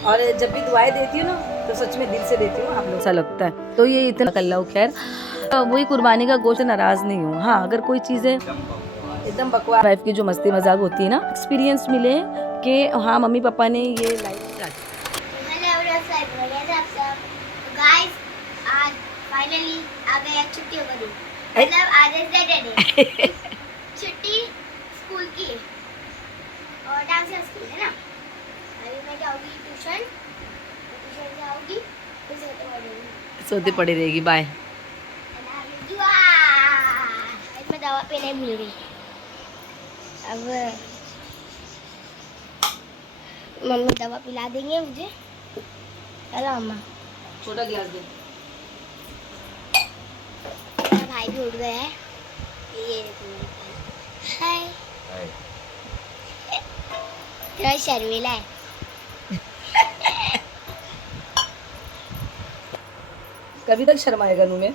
और जब भी दुआएं देती हूँ ना तो सच में दिल से देती हूँ, आप लोग ऐसा लगता है। तो ये इतना कल्ला खैर वही कुर्बानी का गोश्त, नाराज नहीं हूँ। हाँ, अगर कोई चीज़ें एकदम बकवास, वाइफ की जो मस्ती मजाक होती है ना, एक्सपीरियंस मिले कि हाँ मम्मी पापा ने ये लाइफ गाइस आज फाइनली आ गया छुट्टी हो गई, मतलब आज है सैटरडे। छुट्टी स्कूल की और डांस क्लास की है ना। अभी मैं जाऊंगी ट्यूशन जाऊंगी, फिर सोते पड़ी रहेगी। बाय। आज मैं दवा पीने भूल गई। अब मम्मी दवा पिला देंगे मुझे। चलो अम्मा, छोटा गिलास दे। मेरा भाई भी उठ गया है। ये देखो मेरे भाई। हाय। थोड़ा शर्मीला है। कभी तक शर्माएगा नू में,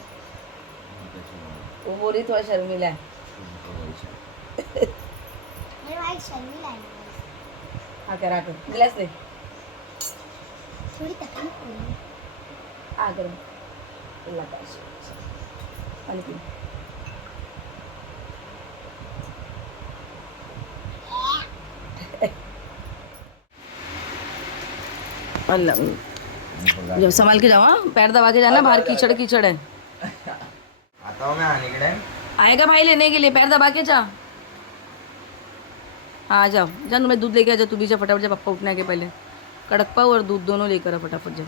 वो बोल रही थोड़ा शर्मीला है। मेरा भाई शर्मीला है। आकर गिलास दे। थोड़ी तकलीफ हो रही है। आकर अल्लाह का पानी पी। अल्लाह, जब संभाल के जाओ, हाँ पैर दबा के जाना, बाहर कीचड़ कीचड़ है। आता हूँ मैं आने के टाइम। आएगा भाई लेने के लिए, पैर दबा के जा। हाँ जाओ जा, मैं दूध लेके आ जा, तू भी जा फटाफट जा, पापा उठने के पहले। कड़क पाव और दूध दोनों लेकर आ फटाफट जा।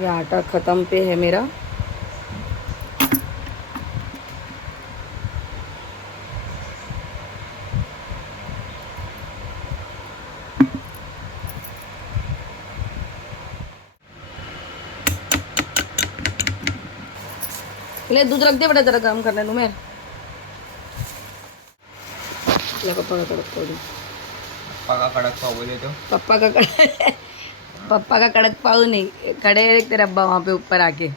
ये आटा ख़त्म पे है मेरा। ले दूध रख दे बेटा, जरा गर्म करने दो मेरे। पप्पा का कड़क पाव, पप्पा का कड़क पाव बोले तो पप्पा का कड़क पप्पा का कड़क पाव नहीं, खड़े है तेरा अब्बा वहाँ पे ऊपर आके,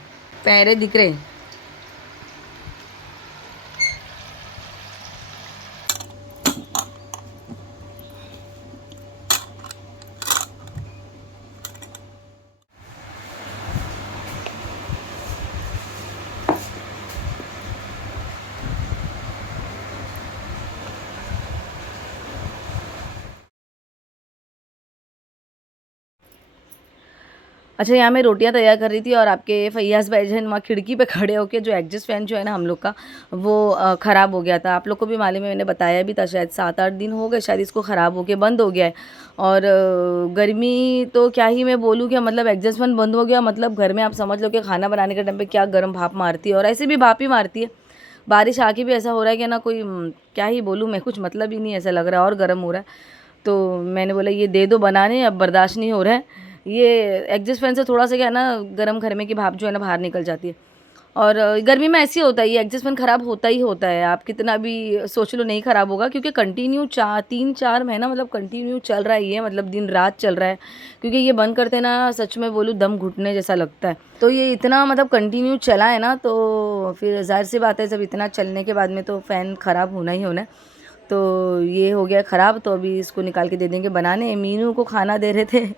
पैरे दिख रहे। अच्छा, यहाँ मैं रोटियाँ तैयार कर रही थी और आपके फैयाज भाईजान वहाँ खिड़की पे खड़े होके, जो एग्जस्ट फैन जो है ना हम लोग का, वो ख़राब हो गया था। आप लोग को भी मालूम है, मैंने बताया भी था, शायद 7-8 दिन हो गए शायद इसको ख़राब होके बंद हो गया है। और गर्मी तो क्या ही मैं बोलूँ कि मतलब एग्जस्ट फैन बंद हो गया, मतलब घर में आप समझ लो कि खाना बनाने के टाइम पर क्या गर्म भाप मारती है, और ऐसे भी भाप ही मारती है। बारिश आके भी ऐसा हो रहा है कि ना कोई क्या ही बोलूँ मैं, कुछ मतलब ही नहीं ऐसा लग रहा है, और गर्म हो रहा है। तो मैंने बोला ये दे दो बनाने, अब बर्दाश्त नहीं हो रहा है। ये एग्जस्ट फैन से थोड़ा सा क्या है ना, गर्म घर में की भाप जो है ना बाहर निकल जाती है। और गर्मी में ऐसे ही होता है, ये एग्जस्ट फैन ख़राब होता ही होता है, आप कितना भी सोच लो नहीं ख़राब होगा, क्योंकि कंटिन्यू 3-4 महीना मतलब कंटिन्यू चल रहा है ये, मतलब दिन रात चल रहा है। क्योंकि ये बंद करते ना, सच में बोलूँ दम घुटने जैसा लगता है। तो ये इतना मतलब कंटिन्यू चला है ना, तो फिर जाहिर सी बात है, जब इतना चलने के बाद में तो फ़ैन ख़राब होना ही होना है। तो ये हो गया ख़राब, तो अभी इसको निकाल के दे देंगे बनाने। मीनू को खाना दे रहे थे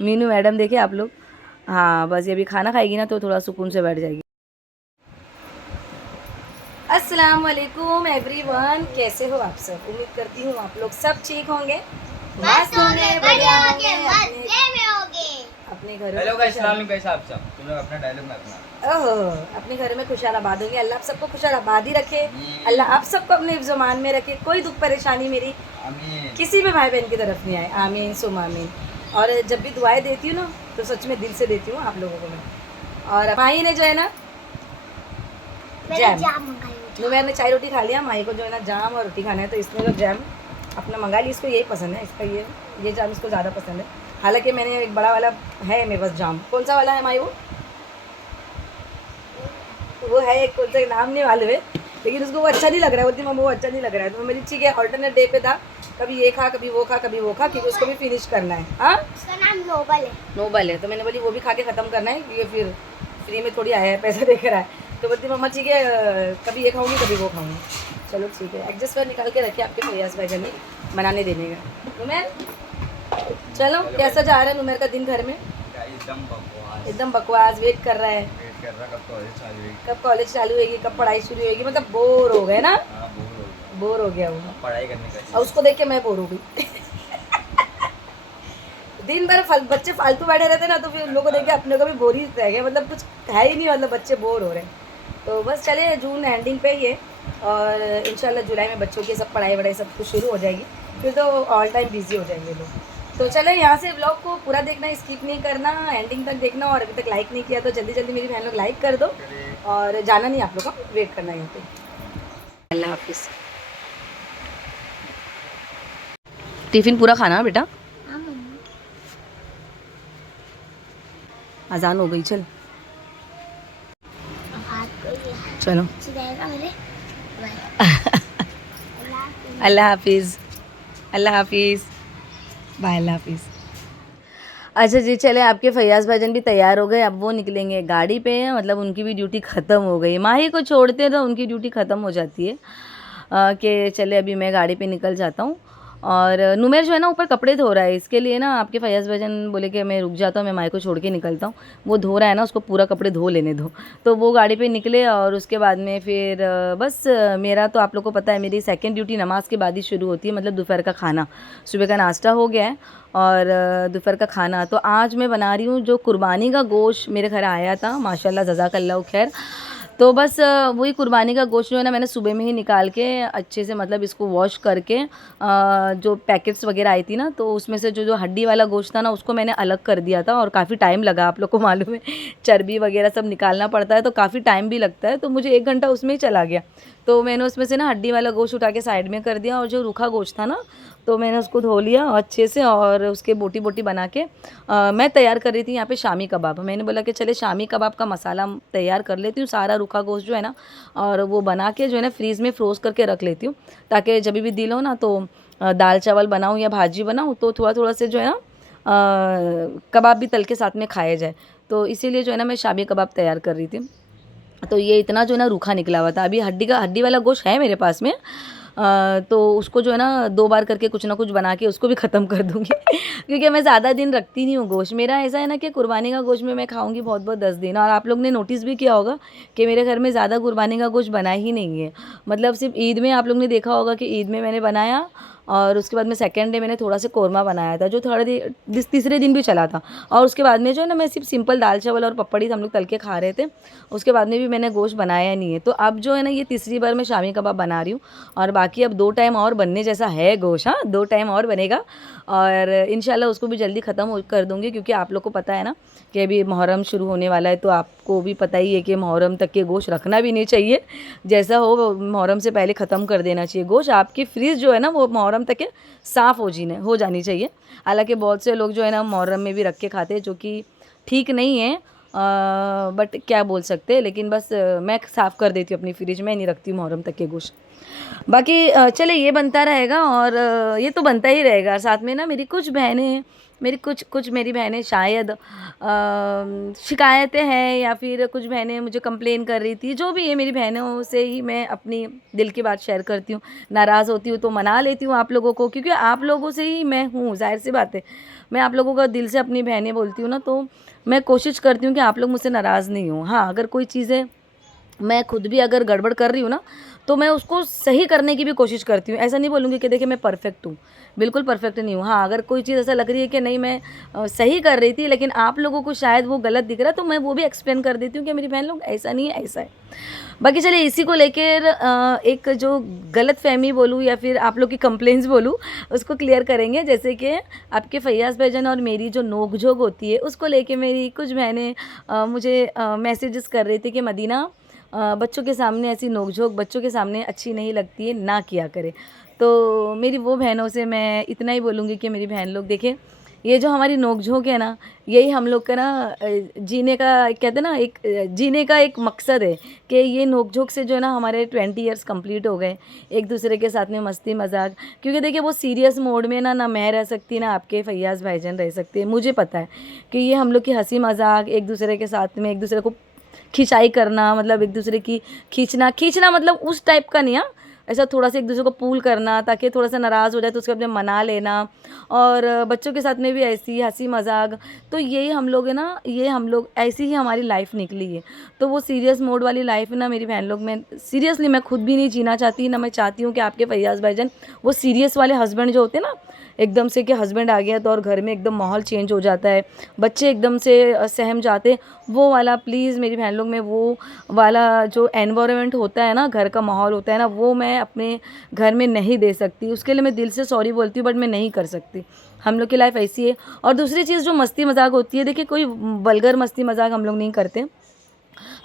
मीनू मैडम देखे आप लोग, हाँ बस ये अभी खाना खाएगी ना तो थोड़ा सुकून से बैठ जाएगी। अस्सलाम वालेकुम एवरीवन, कैसे हो आप सब? उम्मीद करती हूँ आप लोग सब ठीक होंगे, मस्त होंगे, बढ़िया होंगे, मजे में होगे। अपने घर हेलो में गाइस, सलाम कैसा आप सब? तुम लोग अपना डायलॉग मत अपना। ओहो, अपने घर में खुशहाल आबाद होंगे। अल्लाह आप सबको खुशहाल आबाद ही रखे, अल्लाह आप सबको अपने ज़ुबान में रखे, कोई दुख परेशानी मेरी आमीन। किसी भी भाई बहन की तरफ नहीं आए, आमीन सुम आमीन। और जब भी दुआएं देती हूँ ना तो सच में दिल से देती हूँ आप लोगों को मैं। और माही ने जो है ना जैम, नुमैर ने चाय रोटी खा लिया, माही को जो है ना जाम और रोटी खाना है, तो इसने जो जैम अपना मंगा ली, इसको यही पसंद है, इसका ये जाम इसको ज़्यादा पसंद है। हालांकि मैंने एक बड़ा वाला है मेरे पास जाम। कौन सा वाला है माही? वो है एक, कौन सा नाम नहीं मालूम है, लेकिन उसको वो अच्छा नहीं लग रहा है, बोलती मम्मा वो अच्छा नहीं लग रहा है। तो मेरी ठीक है, ऑल्टरनेट डे पे था, कभी ये खा कभी वो खा कभी वो खा, क्योंकि उसको भी फिनिश करना है। हाँ, उसका नाम नोबल है। नोबल है, तो मैंने बोली वो भी खा के ख़त्म करना है, क्योंकि फिर फ्री में थोड़ी आया है, पैसा दे कर आया। तो बोलती मम्मा ठीक है, कभी ये खाऊंगी कभी वो खाऊंगी। चलो ठीक है, एडजस्ट कर निकाल के रखे आपके फैयाज भाईजान ने। बनाने देने का। नुमेर चलो, कैसा जा रहा है नुमेर का दिन घर में? एकदम बकवास। एकदम बकवास। वेट कर रहा है वेट कर रहा कब कॉलेज चालू होगी। कब कॉलेज चालू होगी, कब पढ़ाई शुरू होगी। मतलब बोर हो गए ना, हाँ बोर हो गया। बोर हो गया वो। पढ़ाई करने का और उसको देख के मैं बोर हो गई। दिन भर बच्चे फालतू बैठे रहते ना, तो फिर उन लोगों को देख के अपने को भी बोर ही रह गया। मतलब कुछ है ही नहीं, मतलब बच्चे बोर हो रहे हैं। तो बस चले, जून एंडिंग पे ही है और इंशाल्लाह जुलाई में बच्चों की सब पढ़ाई वढ़ाई सब कुछ शुरू हो जाएगी, फिर तो ऑल टाइम बिजी हो जाएंगे लोग। तो चलो, यहाँ से व्लॉग को पूरा देखना, स्किप नहीं करना, एंडिंग तक देखना। और अभी तक लाइक नहीं किया तो जल्दी जल्दी मेरी बहन लोग लाइक कर दो, और जाना नहीं आप लोग को, वेट करना यहाँ पे। अल्लाह हाफिज़। टिफ़िन पूरा खाना बेटा, हाँ मम्मी। अजान हो गई, चल हाथ को ये चलो। जाएगा मेरे। अल्लाह हाफिज़, अल्लाह हाफिज़, बाय, अल्लाह हाफिज़। अच्छा जी, चले, आपके फैयाज़ भाईजान भी तैयार हो गए। अब वो निकलेंगे गाड़ी पे, मतलब उनकी भी ड्यूटी ख़त्म हो गई। माही को छोड़ते तो उनकी ड्यूटी ख़त्म हो जाती है कि चले अभी मैं गाड़ी पे निकल जाता हूँ। और नुमेर जो है ना ऊपर कपड़े धो रहा है, इसके लिए ना आपके फैयाज़ भाईजान बोले कि मैं रुक जाता हूँ, मैं माही को छोड़ के निकलता हूँ। वो धो रहा है ना, उसको पूरा कपड़े धो लेने दो। तो वो गाड़ी पे निकले और उसके बाद में फिर बस मेरा तो आप लोग को पता है, मेरी सेकंड ड्यूटी नमाज के बाद ही शुरू होती है। मतलब दोपहर का खाना, सुबह का नाश्ता हो गया है और दोपहर का खाना। तो आज मैं बना रही हूँ जो कुर्बानी का गोश्त मेरे घर आया था, माशाल्लाह जज़ाकल्लाह खैर। तो बस वही कुर्बानी का गोश्त जो है ना, मैंने सुबह में ही निकाल के अच्छे से, मतलब इसको वॉश करके जो पैकेट्स वगैरह आई थी ना, तो उसमें से जो जो हड्डी वाला गोश्त था ना, उसको मैंने अलग कर दिया था। और काफ़ी टाइम लगा, आप लोग को मालूम है चर्बी वगैरह सब निकालना पड़ता है, तो काफ़ी टाइम भी लगता है। तो मुझे 1 घंटा उसमें ही चला गया। तो मैंने उसमें से ना हड्डी वाला गोश्त उठा के साइड में कर दिया, और जो रूखा गोश्त था ना, तो मैंने उसको धो लिया अच्छे से और उसके बोटी बोटी बना के मैं तैयार कर रही थी यहाँ पे शामी कबाब। मैंने बोला कि चले शामी कबाब का मसाला तैयार कर लेती हूँ, सारा रूखा गोश्त जो है ना, और वो बना के जो है ना फ्रीज़ में फ्रोज़ करके रख लेती हूँ, ताकि जब भी दिल हो ना तो दाल चावल बनाऊँ या भाजी बनाऊँ तो थोड़ा थोड़ा से जो है ना कबाब भी तल के साथ में खाया जाए। तो इसीलिए जो है ना मैं शामी कबाब तैयार कर रही थी। तो ये इतना जो है ना रूखा निकला हुआ था। अभी हड्डी वाला गोश्त है मेरे पास में, तो उसको जो है ना 2 बार करके कुछ ना कुछ बना के उसको भी ख़त्म कर दूँगी क्योंकि मैं ज़्यादा दिन रखती नहीं हूँ गोश्त। मेरा ऐसा है ना कि कुर्बानी का गोश्त में मैं खाऊंगी बहुत बहुत 10 दिन। और आप लोग ने नोटिस भी किया होगा कि मेरे घर में ज़्यादा कुर्बानी का गोश्त बना ही नहीं है। मतलब सिर्फ ईद में आप लोग ने देखा होगा कि ईद में मैंने बनाया, और उसके बाद में सेकंड डे मैंने थोड़ा सा कौरमा बनाया था, जो तीसरे दिन भी चला था। और उसके बाद में जो है ना मैं सिर्फ सिंपल दाल चावल और पपड़ी हम लोग तल के खा रहे थे, उसके बाद में भी मैंने गोश्त बनाया नहीं है। तो अब जो है ना ये तीसरी बार मैं शामी कबाब बना रही हूँ, और बाकी अब 2 टाइम और बनने जैसा है गोश्त। हाँ, 2 टाइम और बनेगा और इंशाल्लाह उसको भी जल्दी ख़त्म कर दूँगी, क्योंकि आप लोग को पता है ना कि अभी मुहर्रम शुरू होने वाला है। तो आपको भी पता ही है कि मुहर्रम तक के गोश्त रखना भी नहीं चाहिए, जैसा हो मुहर्रम से पहले ख़त्म कर देना चाहिए। गोश्त आपकी फ्रीज़ जो है ना वो मुहर्रम तक के साफ़ हो जानी चाहिए। हालांकि बहुत से लोग जो है ना मुहर्रम में भी रख के खाते हैं, जो कि ठीक नहीं है, बट क्या बोल सकते हैं। लेकिन बस मैं साफ़ कर देती हूँ अपनी फ्रिज में, नहीं रखती मुहर्रम तक के गोश्त। बाकी चले ये बनता रहेगा, और ये तो बनता ही रहेगा। साथ में ना मेरी कुछ मेरी बहनें शायद शिकायतें हैं, या फिर कुछ बहनें मुझे कंप्लेन कर रही थी। जो भी है, मेरी बहनों से ही मैं अपनी दिल की बात शेयर करती हूँ। नाराज़ होती हूँ तो मना लेती हूँ आप लोगों को, क्योंकि आप लोगों से ही मैं हूँ, जाहिर सी बात है। मैं आप लोगों का दिल से अपनी बहनें बोलती हूँ ना, तो मैं कोशिश करती हूँ कि आप लोग मुझसे नाराज़ नहीं हो। हाँ, अगर कोई चीज़ें मैं खुद भी अगर गड़बड़ कर रही हूँ ना, तो मैं उसको सही करने की भी कोशिश करती हूँ। ऐसा नहीं बोलूँगी कि देखिए मैं परफेक्ट हूँ, बिल्कुल परफेक्ट नहीं हूँ। हाँ, अगर कोई चीज़ ऐसा लग रही है कि नहीं मैं सही कर रही थी, लेकिन आप लोगों को शायद वो गलत दिख रहा है, तो मैं वो भी एक्सप्लेन कर देती हूँ कि मेरी बहन लोग ऐसा नहीं है, ऐसा है। बाकी चलिए इसी को लेकर एक जो गलत फहमी बोलूँ या फिर आप लोग की कंप्लेंट्स बोलूँ, उसको क्लियर करेंगे। जैसे कि आपके फैयाज़ भाईजान और मेरी जो नोक-झोंक होती है, उसको लेके मेरी कुछ बहनें मुझे मैसेजेस कर रही थी कि मदीना, बच्चों के सामने ऐसी नोक-झोंक बच्चों के सामने अच्छी नहीं लगती है, ना किया करें। तो मेरी वो बहनों से मैं इतना ही बोलूँगी कि मेरी बहन लोग देखें, ये जो हमारी नोक-झोंक है ना, यही हम लोग का ना जीने का, कहते हैं ना, एक जीने का एक मकसद है कि ये नोक-झोंक से जो है ना हमारे 20 ईयर्स कंप्लीट हो गए एक दूसरे के साथ में मस्ती मजाक। क्योंकि देखिए वो सीरियस मोड में ना मैं रह सकती, ना आपके फैयाज़ भाईजान रह सकते हैं। मुझे पता है कि ये हम लोग की हंसी मजाक एक दूसरे के साथ में, एक दूसरे को खिंचाई करना, मतलब एक दूसरे की खींचना मतलब उस टाइप का नहीं। ऐसा थोड़ा सा एक दूसरे को पूल करना, ताकि थोड़ा सा नाराज़ हो जाए तो उसके अपने मना लेना, और बच्चों के साथ में भी ऐसी हंसी मजाक। तो यही हम लोग है ना, ये हम लोग ऐसी ही हमारी लाइफ निकली है। तो वो सीरियस मोड वाली लाइफ है ना मेरी बहन लोग, मैं सीरियसली मैं खुद भी नहीं जीना चाहती, ना मैं चाहती हूँ कि आपके फैयाज़ भाईजान वो सीरियस वाले हस्बैंड जो होते हैं ना, एकदम से कि हस्बैंड आ गया तो और घर में एकदम माहौल चेंज हो जाता है, बच्चे एकदम से सहम जाते, वो वाला प्लीज़ मेरी बहन लोग में वो वाला जो एनवायरनमेंट होता है ना, घर का माहौल होता है ना, वो मैं अपने घर में नहीं दे सकती। उसके लिए मैं दिल से सॉरी बोलती हूँ, बट मैं नहीं कर सकती। हम लोग की लाइफ ऐसी है। और दूसरी चीज़ जो मस्ती मजाक होती है, देखिए कोई वल्गर मस्ती मजाक हम लोग नहीं करते।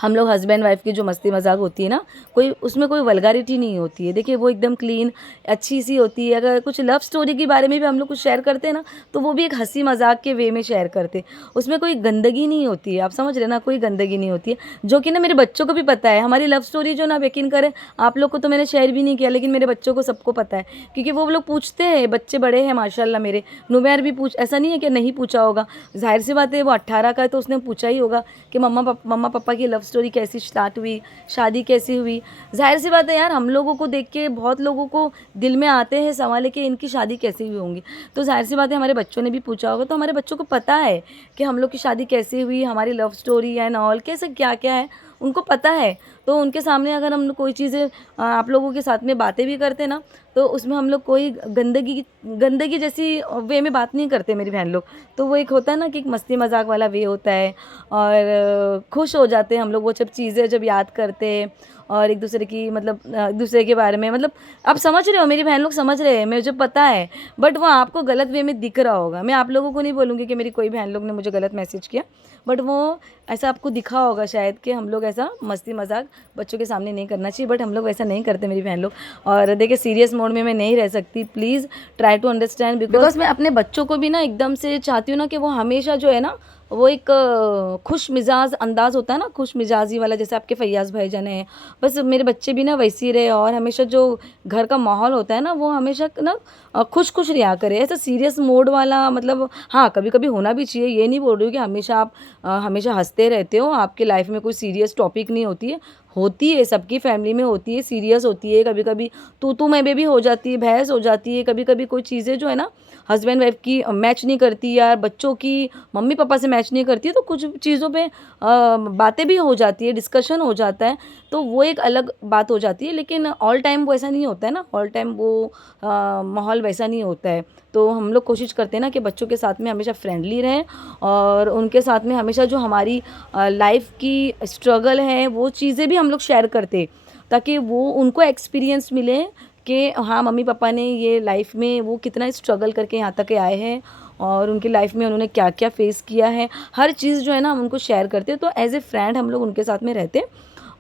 हम लोग हस्बैंड वाइफ की जो मस्ती मजाक होती है ना, कोई उसमें कोई वल्गारिटी नहीं होती है। देखिए वो एकदम क्लीन अच्छी सी होती है। अगर कुछ लव स्टोरी के बारे में भी हम लोग कुछ शेयर करते हैं ना, तो वो भी एक हंसी मजाक के वे में शेयर करते, उसमें कोई गंदगी नहीं होती है। आप समझ रहे ना, कोई गंदगी नहीं होती है, जो कि ना मेरे बच्चों को भी पता है। हमारी लव स्टोरी जो ना, आप यकीन करें, आप लोग को तो मैंने शेयर भी नहीं किया, लेकिन मेरे बच्चों को सबको पता है, क्योंकि वो लोग पूछते हैं। बच्चे बड़े हैं माशाल्लाह मेरे, नुमैर भी ऐसा नहीं है कि नहीं पूछा होगा, जाहिर सी बात है, वो 18 का है तो उसने पूछा ही होगा कि मम्मा पापा की लव स्टोरी कैसी स्टार्ट हुई, शादी कैसी हुई। जाहिर सी बात है यार, हम लोगों को देख के बहुत लोगों को दिल में आते हैं सवाल है कि इनकी शादी कैसी हुई होंगी। तो जाहिर सी बात है हमारे बच्चों ने भी पूछा होगा, तो हमारे बच्चों को पता है कि हम लोग की शादी कैसी हुई, हमारी लव स्टोरी एंड ऑल कैसे क्या क्या है, उनको पता है। तो उनके सामने अगर हम कोई चीज़ें आप लोगों के साथ में बातें भी करते ना, तो उसमें हम लोग कोई गंदगी जैसी वे में बात नहीं करते मेरी बहन लोग। तो वो एक होता है ना कि एक मस्ती मजाक वाला वे होता है, और खुश हो जाते हैं हम लोग वो सब चीज़ें जब याद करते हैं, और एक दूसरे की मतलब एक दूसरे के बारे में, मतलब आप समझ रहे हो, मेरी बहन लोग समझ रहे हैं, मुझे पता है। बट वो आपको गलत वे में दिख रहा होगा। मैं आप लोगों को नहीं बोलूँगी कि मेरी कोई बहन लोग ने मुझे गलत मैसेज किया, बट वो ऐसा आपको दिखा होगा शायद कि हम लोग ऐसा मस्ती मजाक बच्चों के सामने नहीं करना चाहिए, बट हम लोग वैसा नहीं करते मेरी बहन लोग। और देखिए सीरियस मोड में मैं नहीं रह सकती, please try to understand, because मैं अपने बच्चों को भी ना एकदम से चाहती हूँ ना कि वो हमेशा जो है ना, वो एक खुश मिजाज अंदाज़ होता है ना, खुश मिजाजी वाला, जैसे आपके फैयाज़ भाईजान हैं, बस मेरे बच्चे भी ना वैसे ही रहे, और हमेशा जो घर का माहौल होता है ना, वो हमेशा ना खुश खुश रहा करे। ऐसा सीरियस मोड वाला मतलब हाँ कभी कभी होना भी चाहिए, ये नहीं बोल रही हूँ कि हमेशा आप हमेशा हंसते रहते हो, आपकी लाइफ में कोई सीरियस टॉपिक नहीं होती है, सबकी फैमिली में होती है, सीरियस होती है, कभी कभी तू मैं भी हो जाती है, बहस हो जाती है, कभी कभी कोई चीज़ें जो है ना हस्बैंड वाइफ की मैच नहीं करती, यार बच्चों की मम्मी पापा से मैच नहीं करती है, तो कुछ चीज़ों पे बातें भी हो जाती है, डिस्कशन हो जाता है, तो वो एक अलग बात हो जाती है। लेकिन ऑल टाइम वो ऐसा नहीं होता है ना, ऑल टाइम वो माहौल वैसा नहीं होता है। तो हम लोग कोशिश करते हैं ना कि बच्चों के साथ में हमेशा फ्रेंडली रहें, और उनके साथ में हमेशा जो हमारी लाइफ की स्ट्रगल है वो चीज़ें भी हम लोग शेयर करते, ताकि वो उनको एक्सपीरियंस मिले कि हाँ मम्मी पापा ने ये लाइफ में वो कितना स्ट्रगल करके यहाँ तक आए हैं, और उनकी लाइफ में उन्होंने क्या क्या फेस किया है, हर चीज़ जो है ना हम उनको शेयर करते हैं। तो एज ए फ्रेंड हम लोग उनके साथ में रहते हैं,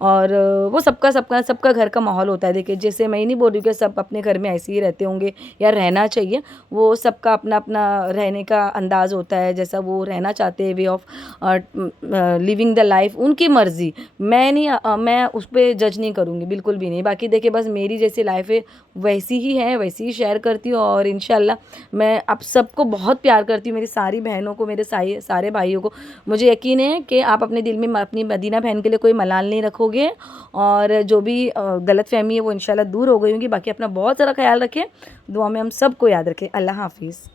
और वो सबका घर का माहौल होता है। देखिए जैसे मैं ही नहीं बोल रही हूँ कि सब अपने घर में ऐसे ही रहते होंगे या रहना चाहिए, वो सबका अपना अपना रहने का अंदाज़ होता है, जैसा वो रहना चाहते हैं, way of living the life, उनकी मर्ज़ी। मैं उस पर जज नहीं करूँगी, बिल्कुल भी नहीं। बाकी देखिए बस मेरी जैसी लाइफ है वैसी ही है, वैसी ही शेयर करती हूँ, और इंशाल्लाह मैं आप सबको बहुत प्यार करती हूँ, मेरी सारी बहनों को, मेरे सारे भाइयों को। मुझे यकीन है कि आप अपने दिल में अपनी मदीना बहन के लिए कोई मलाल नहीं रखोगे, और जो भी गलत फहमी है वो इंशाल्लाह दूर हो गई होंगी। बाकी अपना बहुत सारा ख्याल रखें, दुआ में हम सबको याद रखें। अल्लाह हाफिज़।